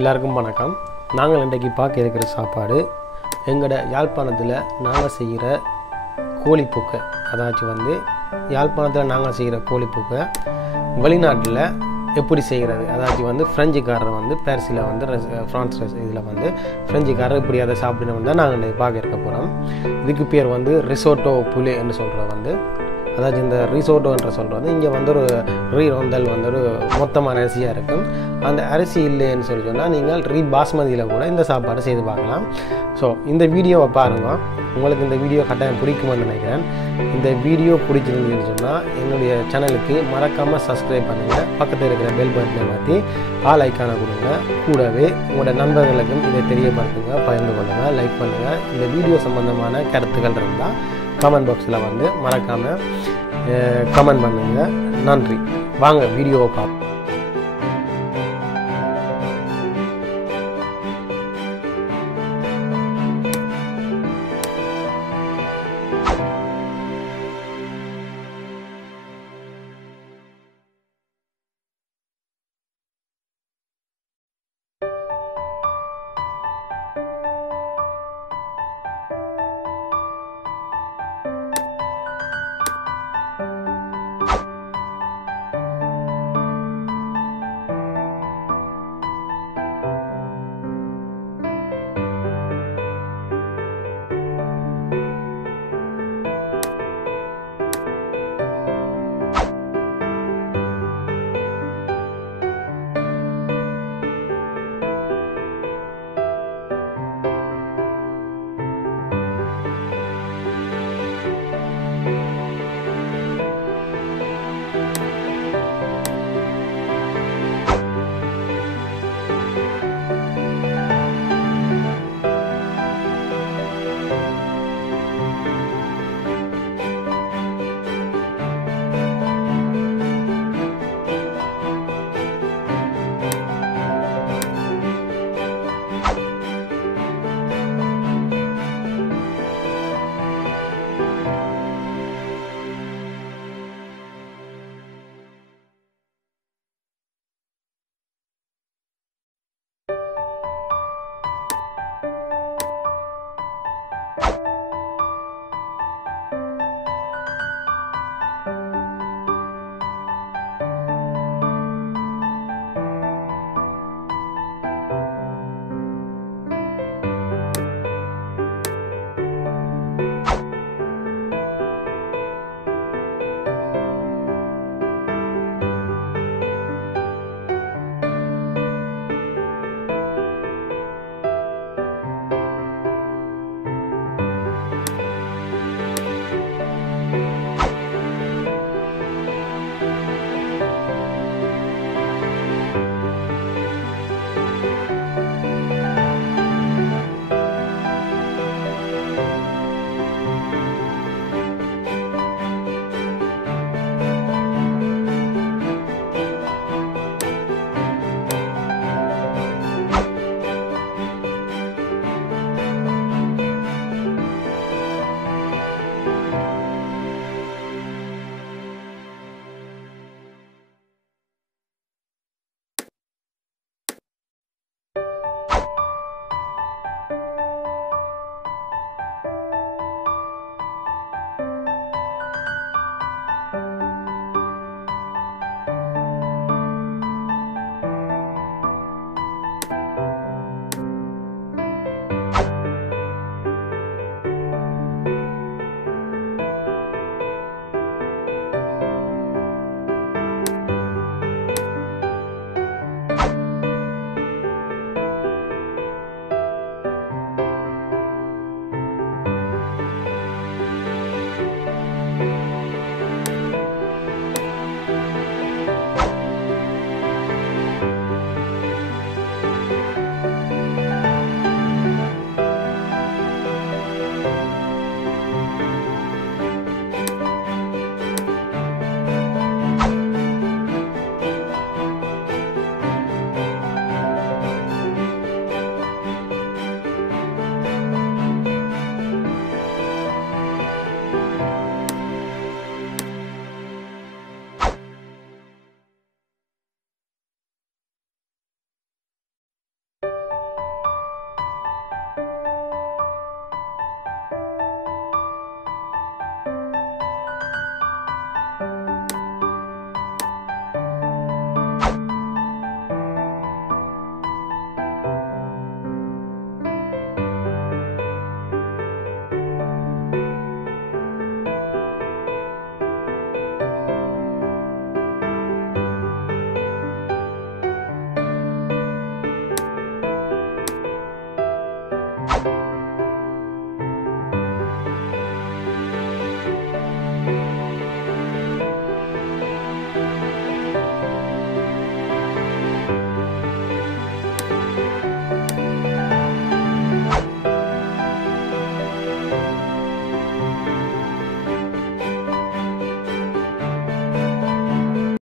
எல்லாருக்கும் வணக்கம். நாங்கள் இன்றைக்கு பார்க்க இருக்கிற சாப்பாடு எங்களோட யாழ்ப்பாணத்தில் நாங்கள் செய்கிற கோழிப்பூக்கை. அதாச்சும் யாழ்ப்பாணத்தில் நாங்கள் செய்கிற கோழிப்பூக்கை வெளிநாட்டில் எப்படி செய்கிறது, அதாச்சும் ஃப்ரெஞ்சுக்காரர் பாரிஸில் ஃப்ரான்ஸ் இதில் ஃப்ரெஞ்சுக்காரர் இப்படி அதை சாப்பிடணும் தான் நாங்கள் இன்றைக்கி பார்க்க இருக்க போகிறோம். இதுக்கு பேர் ரிசோட்டோ poulet என்று சொல்கிறது. அதாச்சும் இந்த ரிசோட்டோன்ற சொல்கிறது இங்கே ஒரு ரீரோந்தல் ஒரு மொத்தமான அரிசியாக இருக்கும். அந்த அரிசி இல்லைன்னு சொன்னால் நீங்கள் பாஸ்மதியில் கூட இந்த சாப்பாடு செய்து பார்க்கலாம். ஸோ இந்த வீடியோவை பாருங்கள், உங்களுக்கு இந்த வீடியோ கட்டாயம் பிடிக்குமான்னு நினைக்கிறேன். இந்த வீடியோ பிடிச்சிருந்துன்னு சொன்னால் என்னுடைய சேனலுக்கு மறக்காமல் சப்ஸ்கிரைப் பண்ணுங்கள், பக்கத்தில் இருக்கிற பெல் பட்டனை மாற்றி ஆல் ஐக்கானை கொடுங்க. கூடவே உங்களோட நண்பர்களுக்கும் இதை தெரியப்படுத்துங்க, பகிர்ந்து கொள்ளுங்கள், லைக் பண்ணுங்கள். இந்த வீடியோ சம்பந்தமான கருத்துக்கள் இருந்தால் கமெண்ட் பாக்ஸில் மறக்காமல் கமெண்ட் பண்ணுங்கள். நன்றி. வாங்க வீடியோவை பார்ப்போம்.